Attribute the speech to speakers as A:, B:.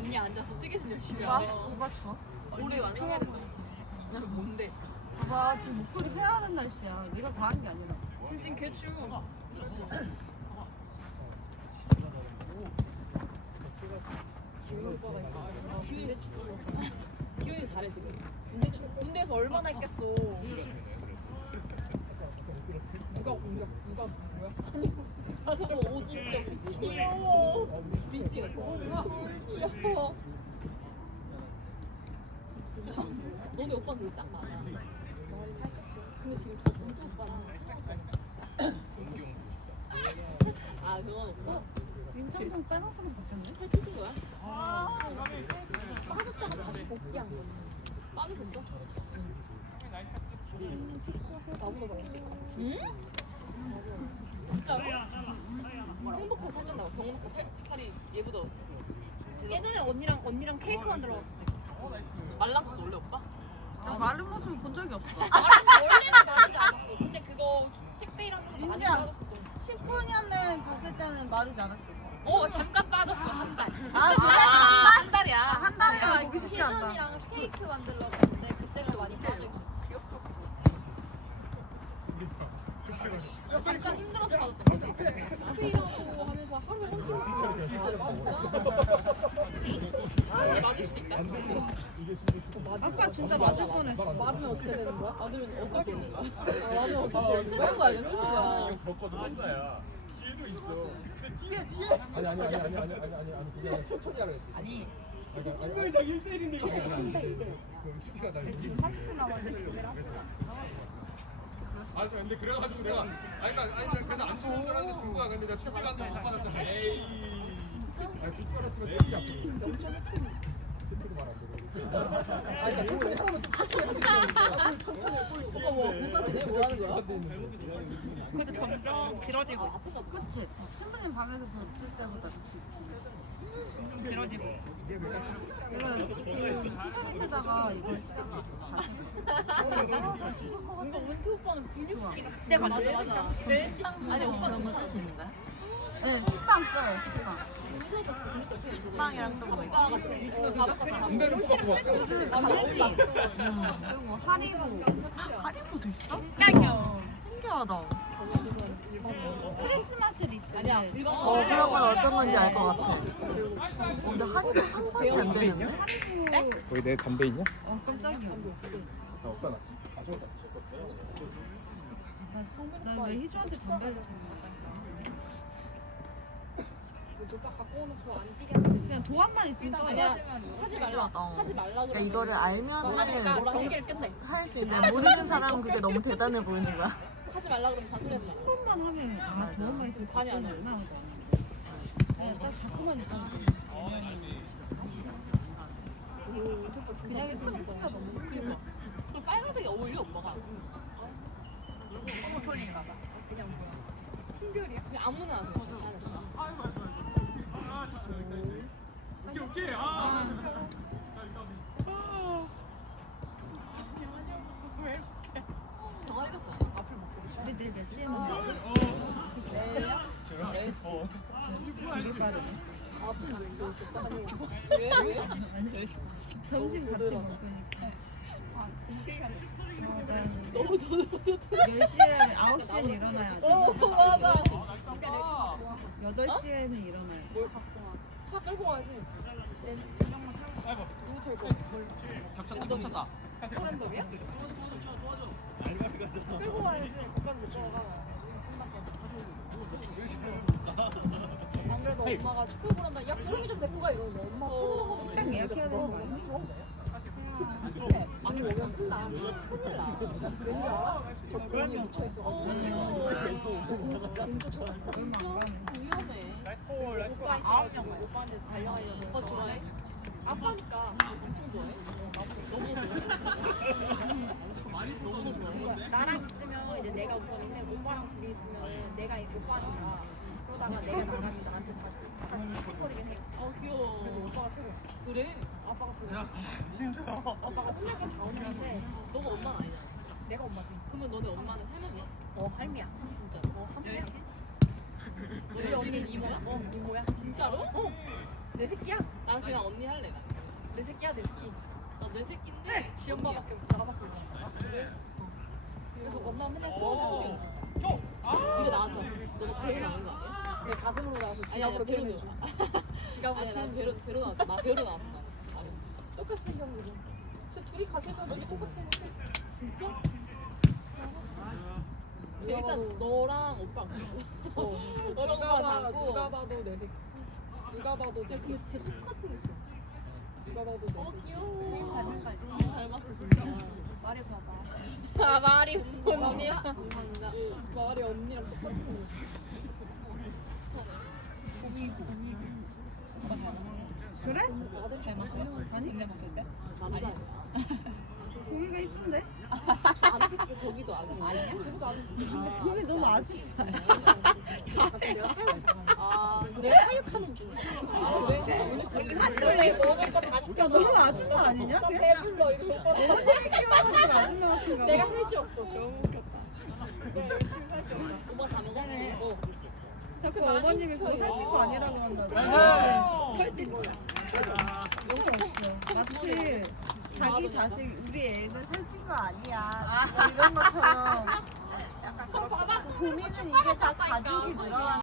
A: 언니 앉아서 뜨개질 열심히
B: 누가?
A: 하네.
B: 누가 쳐?
A: 우리 완성해야 된다. 저 뭔데?
B: 봐봐 지금 목도리 해야 하는 날씨야. 네가 다 하는 게 아니라.
A: 진심 개추. 그렇지. 기훈이 축구. 기훈이 잘해 지금. 군대에서 얼마나 했겠어. 누가 공격? 누가 누구야? 아니 저거 옷 진짜 웃기지. 귀여워. 비스티 같아. 귀여워. 너네 오빠는 왜 짱 많아? 머리 살쪘어. 근데 지금 저 진짜 오빠는 아 그건 오빠?
B: 민찬이랑 빨간색으로 바뀌었네?
A: 살 찌신 거야? 빠졌다가 다시 복귀한 거지. 빠졌었어? 나보다 맛있었어. 응? 진짜로? 행복해서 살찐다고 병원 먹고 살이 얘보다
C: 예전에 언니랑 케이크 만들어 갔을 때.
A: 말랐었어 원래 오빠?
B: 나 마른 모습을 본 적이 없어.
C: 원래는 마르지 않았어. 근데 그거 택배 일하면서 많이
B: 민지야.
C: 빠졌어.
B: 10분이었네 봤을 때는 마르지 않았어.
A: 잠깐 빠졌어 한 달.
B: 아 그래?
A: 한 달이야.
B: 한 달이면 보기 쉽지 않다.
C: 희전이랑 케이크 만들러 갔는데 그때부터 많이 빠져 있어.
A: 진짜 힘들어서 빠졌던 거지. 택배 일하고 하면서 하루에 한 끼 먹고 맞을 수도 있다.
B: 아까 진짜 맞을 뻔했어.
A: 맞으면 어떻게 되는 거야? 맞으면 어쩔 수 없는 거야? 맞으면 어쩔 수 없는 거야? 거야, 슬픈 거야.
D: 걷거든 혼자야. 길도 있어. 근데 뒤에. 아니 그게 아니라 천천히 하라 했지. 아니. 분명히 자기 1대1인데 이거. 그 수비가 나. 지금 30분 남았는데 아 근데 그래가지고 내가 그래서 안 좋은 줄 알았는데 준 거야. 근데 내가 축구 갔는데 못 받았잖아. 에이. 아니 줄 알았으면 됐지 앞으로. 스피드 말았어.
A: 아, 그러니까 천천히 오빠 뭐 부산이네? 뭐 하는 거야?
B: 그것도 점점 길어지고. 그치? 신부님 방에서 봤을 때보다 좀 길어지고. 내가 그 수세 밑에다가 이걸 시작해. 다시.
A: 뭔가 원태 오빠는 근육이
B: 네,
A: 맞아 맞아.
B: 아니 오빠는 그런 거쓸수 있는가요? 네, 식빵 써요, 식빵. 식빵이랑 또 뭐 있지?
D: 인간은 또 갖고 왔다.
B: 그 가네리, 그리고 하리보. 하리보도 있어? 신기하다. 크리스마스 리스.
A: 아니야.
B: 그런 건 어떤 건지 알 것 같아. 근데 하리보 상상이 안 되는데?
D: 거기 내 담배 있냐?
B: 깜짝이야.
D: 나 없다 놨지. 아 저기다.
B: 나왜 희주한테 담배를 줬나?
A: 오빠 갖고 오는 거 안 뛰게 하는데.
B: 그냥 도안만 있으면
A: 아니야. 하지 말라. 하지 말라.
B: 그러니까 이거를 알면은
A: 경기를 끝내.
B: 할 수 있는데 모르는 사람은 그게 너무 대단해 보이는 거야.
A: 하지 말라 그러면 잔소리하지 마.
B: 한 번만 하면 아 도안만 있으면
A: 관이 안 해.
B: 딱 자꾸만 있잖아.
A: 오빠 진짜 진짜 예쁘다 너무. 그니까. 빨간색이 어울려 오빠가.
B: 너무 톤인가 봐.
A: 팀별이야? 그냥 아무나 안 돼.
D: 오케이. 아.
A: 병아리 같지 않아? 앞을 먹고.
B: 우리 내일 몇 시에 만나?
A: 앞을 먹고 이렇게 싸는 거. 왜?
B: 점심 같이 먹으니까.
A: 너무 저는
B: 10시에, 9시에는 일어나야지.
A: 맞아.
B: 8시에는 일어나요.
A: 뭘 갖고 와? 차 끌고 와야지. 누구 철거? 겹쳤다. 사람들이야? 끌고 와야지. 오빠는 못 들어가. 안 그래도 엄마가 축구 보란다. 야 구름이 좀 데리고 가 이러는데 엄마 프로그램
B: 식당 예약해야 되는 거 아니야?
A: 아니 오면 큰일 나. 큰일 나. 왠지 알아? 저 공이 미쳐 있어가지고. 저 공주처럼.
B: 얼마 안 가네.
A: 위험해. 오빠 있어가지고 오빠한테 달려가려고. 오빠 좋아해? 아빠니까 엄청 좋아해. 너무 좋아해.
C: 나랑 있으면 이제 내가 우선인데 오빠랑 둘이 있으면 내가 오빠니까 그러다가 내가 나가면 나한테 다시 찝찝거리긴 해.
A: 귀여워. 그래도 오빠가 최고. 그래? 아빠가 최고.
C: 아빠가 혼낼 건다 혼내는데
A: 너가 엄마는 아니잖아.
C: 내가 엄마지.
A: 그러면 너네 엄마는 할머니야?
C: 할미야.
A: 진짜.
C: 할미야.
A: 너희 언니는 이모야?
C: 이모야.
A: 진짜로?
C: 내 새끼야.
A: 난 그냥 언니 할래.
C: 내 새끼야 내 새끼.
A: 나 내 새끼인데.
C: 지엄마밖에 나밖에 없어. 그래서 만나면 맨날 서운하지.
A: 네가 나왔잖아. 너가 배로 나온 거 아니야?
C: 내 가슴으로 나와서 지갑으로
A: 배로
C: 표현해줘. 지갑으로
A: 아니 난
C: 표현해줘.
A: 배로 나왔어. 나 배로 나왔어. 아니.
C: 똑같이 생겼는데. 진짜 둘이 같이 해서 둘이 똑같이 생겼어.
A: 진짜?
C: 누가
A: 일단
C: 봐도-
A: 너랑 오빠랑 너랑 오빠랑 닮고.
C: 누가 봐도 내 새끼. 누가 봐도 내
A: 야
C: 새끼.
A: 근데 진짜 똑같이 생겼어.
C: 누가 봐도 내 새끼.
A: 귀여워. 닮았어 진짜.
C: 말이 봐봐.
A: 아 말이 언니랑. 감사합니다.
C: 말이 언니랑 똑같이 생겼어.
E: 그래?
A: 닮았어?
E: 아니? 근데 먹을 때?
A: 남자야.
E: 고기가 이쁜데?
A: 아는 새끼 저기도 아니야?
C: 저기도 안 했어.
E: 고기 너무 아쉽다.
C: 내가 사육.
A: 아
C: 내가 사육하는 중이야. 원래 먹을 거 다 시켜.
E: 너무 아줌마 아니냐?
C: 나 배불러 이러고 오빠
E: 키워가지고 아줌마 같은가 봐.
C: 내가 살찌웠어.
A: 오빠 다 먹어?
E: 자꾸 어머님이 그거 살찐 거 아니라고 한다고. 살찐 거야. 마치 자기 자식, 우리 애는 살찐 거 아니야. 이런 것처럼. 약간 그렇게. 도민은 이게 다 가족이 늘어난